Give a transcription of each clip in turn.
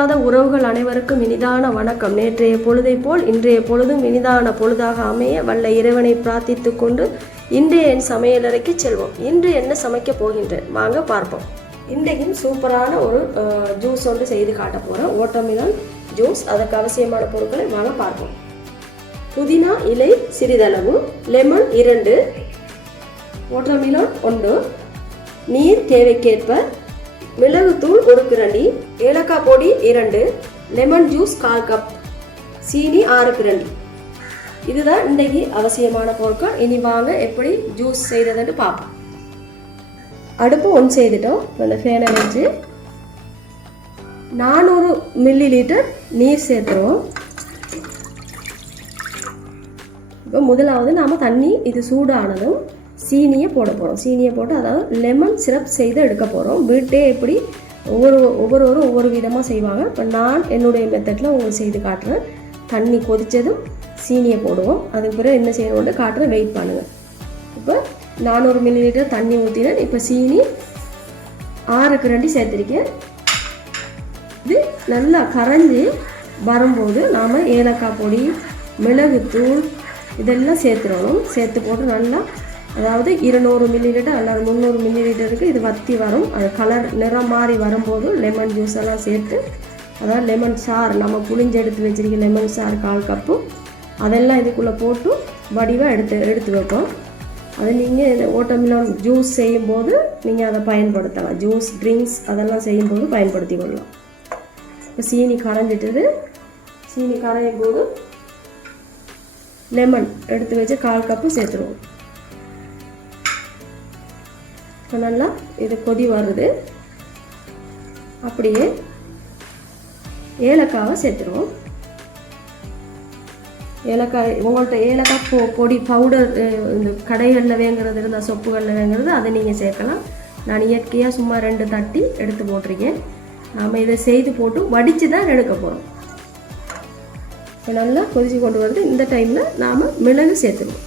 பிரியாத உறவுகள் அனைவருக்கும் இனிதான வணக்கம். நேற்றைய பொழுதை போல் இன்றைய பொழுதும் இனிதான பொழுதாக அமைய வல்ல இறைவனை பிரார்த்தித்து கொண்டு இன்றைய என் சமையலறைக்கு செல்வோம். இன்று என்ன சமைக்க போகின்றேன் வாங்க பார்ப்போம். இன்றைக்கும் சூப்பரான ஒரு ஜூஸ் ஒன்று செய்து காட்ட போகிறேன். Watermelon juice. அதுக்கு அவசியமான பொருட்களை வாங்க பார்ப்போம். புதினா இலை சிறிதளவு, லெமன் 2, வாட்டர்மெலன் 1, நீர் தேவைக்கேற்ப, மிளகுத்தூள் 1 கிரண்டி, ஏலக்காய் பொடி 2, லெமன் ஜூஸ் 1/4 கப், சீனி 6 கிரண்டி. இதுதான் இன்றைக்கு அவசியமான பொருட்கள். இனி வாங்க எப்படி ஜூஸ் செய்கிறதுன்னு பார்ப்போம். அடுப்பு ஒன் செய்துட்டோம். அந்த ஃபேனை வச்சு 400 மில்லி லிட்டர் நீர் சேர்த்துருவோம். இப்போ முதலாவது நாம் தண்ணி இது சூடானதும் சீனியை போட போகிறோம். சீனியை போட்டு அதாவது லெமன் சிரப் செய்து எடுக்க போகிறோம். வீட்டே எப்படி ஒவ்வொருவரும் ஒவ்வொரு விதமாக செய்வாங்க. இப்போ நான் என்னுடைய மெத்தடில் உங்களுக்கு செய்து காட்டுறேன். தண்ணி கொதித்ததும் சீனியை போடுவோம். அதுக்கு பிறகு என்ன செய்யணும்னு காட்டுறேன். வெயிட் பண்ணுங்கள். இப்போ 400 மில்லி லிட்டர் தண்ணி ஊற்றினேன். இப்போ சீனி 6 கிரண்டி சேர்த்துருக்கேன். இது நல்லா கரைஞ்சி வரும்போது நாம் ஏலக்காய் பொடி, மிளகுத்தூள் இதெல்லாம் சேர்த்துடணும். சேர்த்து போட்டு நல்லா அதாவது 200 மில்லி லிட்டர் அல்லது 300 மில்லி லிட்டருக்கு இது வற்றி வரும். அது கலர் நிறம் மாறி வரும்போது லெமன் ஜூஸ் எல்லாம் சேர்த்து அதாவது லெமன் சாறு நம்ம புளிஞ்சு எடுத்து வச்சிருக்க லெமன் சாறு 1/4 கப்பு அதெல்லாம் இதுக்குள்ளே போட்டு வடிவாக எடுத்து வைப்போம். அதை நீங்கள் இந்த வாட்டர்மெலன் ஜூஸ் செய்யும்போது நீங்கள் அதை பயன்படுத்தலாம். ஜூஸ் ட்ரிங்க்ஸ் அதெல்லாம் செய்யும்போது பயன்படுத்தி கொள்ளலாம். இப்போ சீனி கரைஞ்சிட்டது. சீனி கரையும் போது லெமன் எடுத்து வச்சு 1/4 கப்பு சேர்த்துருவோம். இப்போ நல்லா இது கொதி வருது. அப்படியே ஏலக்காவை சேர்த்துருவோம். ஏலக்காய் உங்கள்கிட்ட ஏலக்காய் பொடி பவுடர் இந்த கடைகளில் வேங்கிறது இருந்தால் சொப்புகளில் வேங்கிறது அதை நீங்கள் சேர்க்கலாம். நான் இயற்கையாக சும்மா 2 தட்டி எடுத்து போட்டிருக்கேன். நாம் இதை செய்து போட்டு வடித்து தான் எடுக்க போகிறோம். இப்போ நல்லா கொதிச்சு கொண்டு வருது. இந்த டைமில் நாம் மிளகு சேர்த்துருவோம்.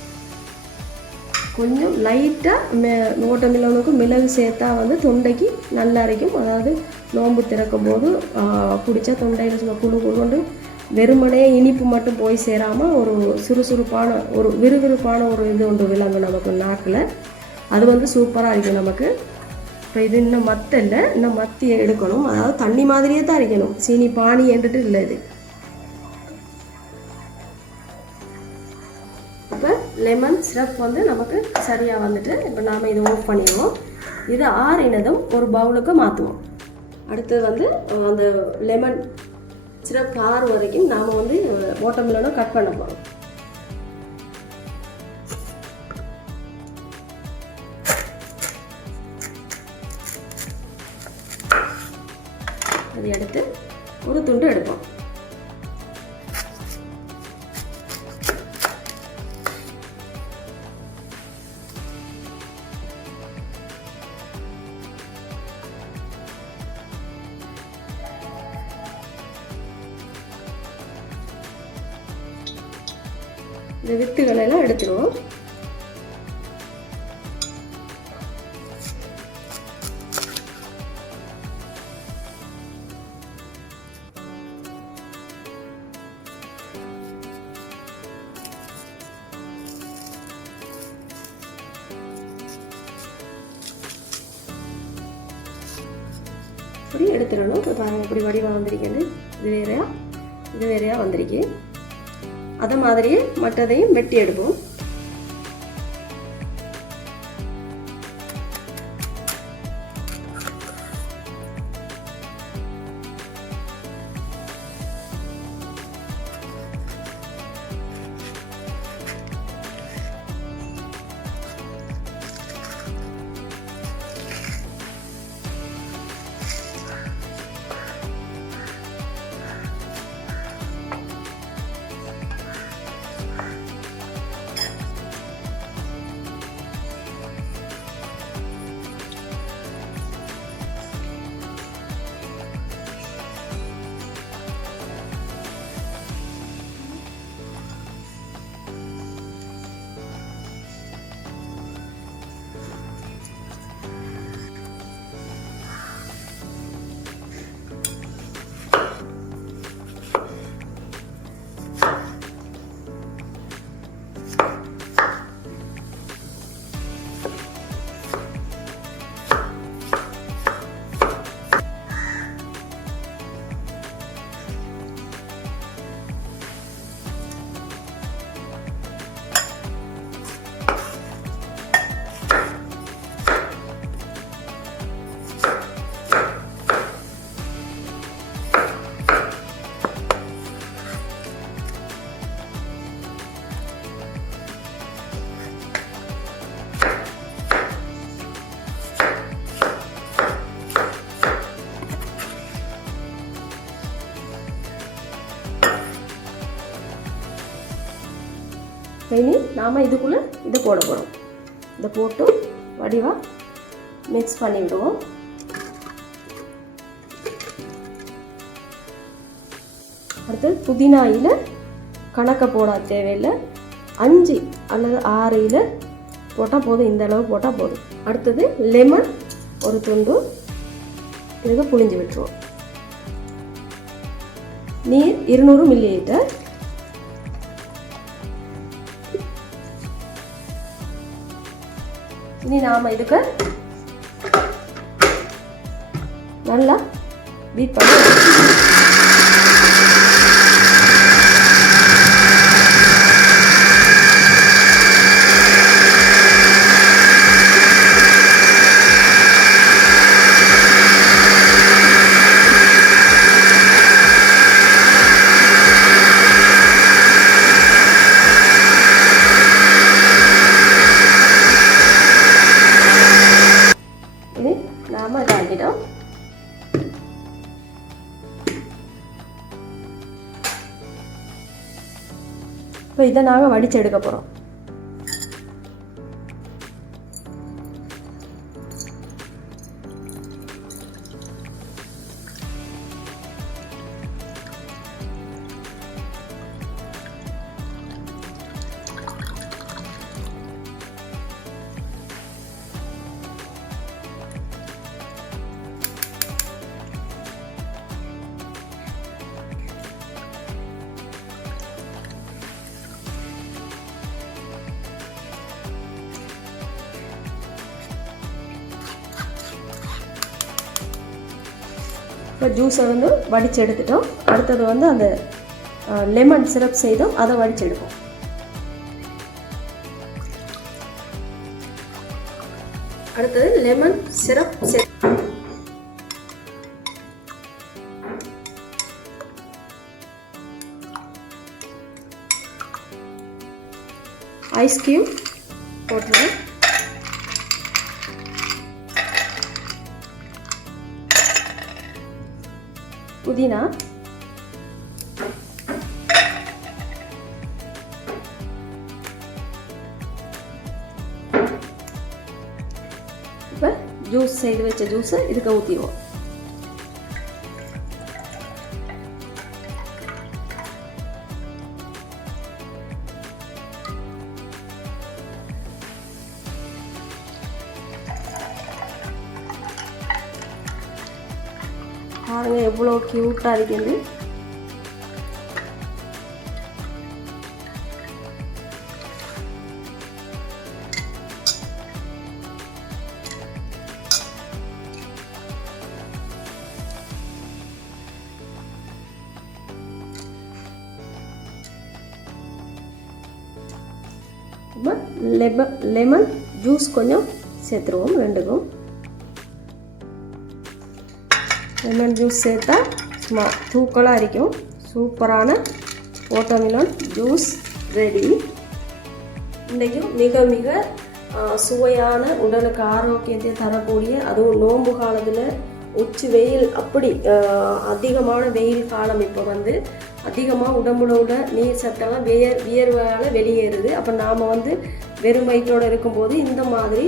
கொஞ்சம் லைட்டாக வாட்டர்மெலனுக்கு மிளகு சேர்த்தா வந்து தொண்டைக்கு நல்லா இருக்கும். அதாவது நோன்பு திறக்கும் போது குடித்தா தொண்டையில் சும்மா குழு கொண்டு வெறுமனே இனிப்பு மட்டும் போய் சேராமல் ஒரு சுறுசுறுப்பான ஒரு விறுவிறுப்பான ஒரு இது ஒன்று விளங்கும் நமக்கு நாக்கில். அது வந்து சூப்பராக இருக்கும் நமக்கு. இப்போ இது இன்னும் மத்த இல்லை, இன்னும் மத்தி எடுக்கணும். அதாவது தண்ணி மாதிரியே தான் இருக்கணும். சீனி பானி என்றுட்டு இல்லை. இது இப்போ லெமன் சிரப் வந்து நமக்கு சரியாக வந்துட்டு இப்போ நாம் இதை ஆஃப் பண்ணிடுவோம். இது ஆறினதும் ஒரு பவுலுக்கு மாற்றுவோம். அடுத்தது வந்து அந்த லெமன் சிரப் ஆறு வரைக்கும் நாம் வந்து வாட்டர்மெலனை கட் பண்ண போகிறோம். அதை எடுத்து ஒரு துண்டு எடுப்போம். இந்த வித்துகளெல்லாம் எடுத்துருவோம். இப்படி எடுத்துடணும். இப்போ பாருங்கள் இப்படி வடிவாக வந்திருக்கிறது. இது வேறையாக வந்திருக்கு. அதை மாதிரியே மற்றதையும் வெட்டி எடுப்போம். இனி நாம் இதுக்குள்ளே இதை போட போகிறோம். இதை போட்டு வடிவாக மிக்ஸ் பண்ணி விடுவோம். அடுத்து புதினாயில் கணக்கை போட தேவையில்லை, 5 அல்லது 6 இலை போட்டால் போதும். இந்த அளவு போட்டால் போதும். அடுத்தது லெமன் ஒரு துண்டு இதுக்கு புழிஞ்சு விட்டுருவோம். நீர் 200 ml. இனி நாம் இதுக்கு நல்லா பீட் பண்ணி நாம் இதாகிட்டோம். இப்போ இதை நாங்கள் வடித்து எடுக்க போகிறோம். இப்போ ஜூஸை வந்து வடித்து எடுத்துட்டோம். அடுத்தது வந்து அந்த லெமன் சிரப் செய்தோம், அதை வடித்து எடுப்போம். அடுத்தது லெமன் சிரப் ஐஸ் கியூப் போட்டுருவோம். புதினா, இப்போ ஜூஸ் செய்து வச்ச ஜூஸை இதுக்கு ஊற்றிடுவோம். பாருங்க எவ்வளோ க்யூட்டாக இருக்குது. லெமன் ஜூஸ் கொஞ்சம் சேர்த்துருவோம். ரெண்டுக்கும் லெமன் ஜூஸ் சேர்த்தா சும்மா தூக்கலாக இருக்கும். சூப்பரான வாட்டர்மெலன் ஜூஸ் ரெடி. இன்றைக்கும் மிக மிக சுவையான, உடலுக்கு ஆரோக்கியத்தை தரக்கூடிய, அதுவும் நோன்பு காலத்தில் உச்சி வெயில், அப்படி அதிகமான வெயில் காலம் இப்போ வந்து அதிகமாக உடம்புல உள்ள நீர் சத்தெல்லாம் வியர்வால் வெளியேறுது. அப்போ நாம் வந்து வெறும் வயிற்றோடு இருக்கும்போது இந்த மாதிரி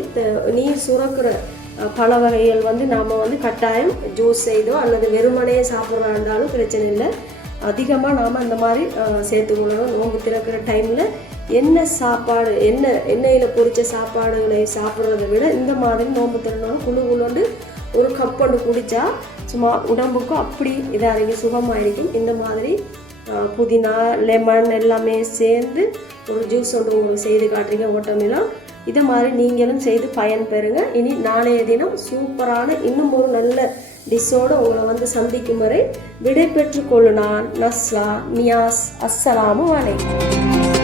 நீர் சுரக்கிற பல வகைகள் வந்து நாம் வந்து கட்டாயம் ஜூஸ் செய்தோ அல்லது வெறுமனையே சாப்பிட்றா இருந்தாலும் பிரச்சனை இல்லை. அதிகமாக நாம் அந்த மாதிரி சேர்த்துக்கொள்ளணும். நோன்பு திறக்கிற டைமில் சாப்பாடு எண்ணெயில் பொரித்த சாப்பாடுகளை சாப்பிட்றத விட இந்த மாதிரி நோன்பு திறனோட குழுண்டு ஒரு கப் ஒன்று குடித்தா சும்மா உடம்புக்கும் அப்படி இதாக இருக்கும், சுகமாக இருக்கும். இந்த மாதிரி புதினா லெமன் எல்லாமே சேர்ந்து ஒரு ஜூஸ் ஒன்று உங்களுக்கு செய்து காட்டுறீங்க வாட்டர்மெலன். இதை மாதிரி நீங்களும் செய்து பயன் பெறுங்க. இனி நாளைய தினம் சூப்பரான இன்னும் ஒரு நல்ல டிஷ்ஷோடு உங்களை வந்து சந்திக்கும் வரை விடை பெற்றுக் கொள்ளு நான் நஸ்லா நியாஸ். அஸ்ஸலாமு அலைக்கும்.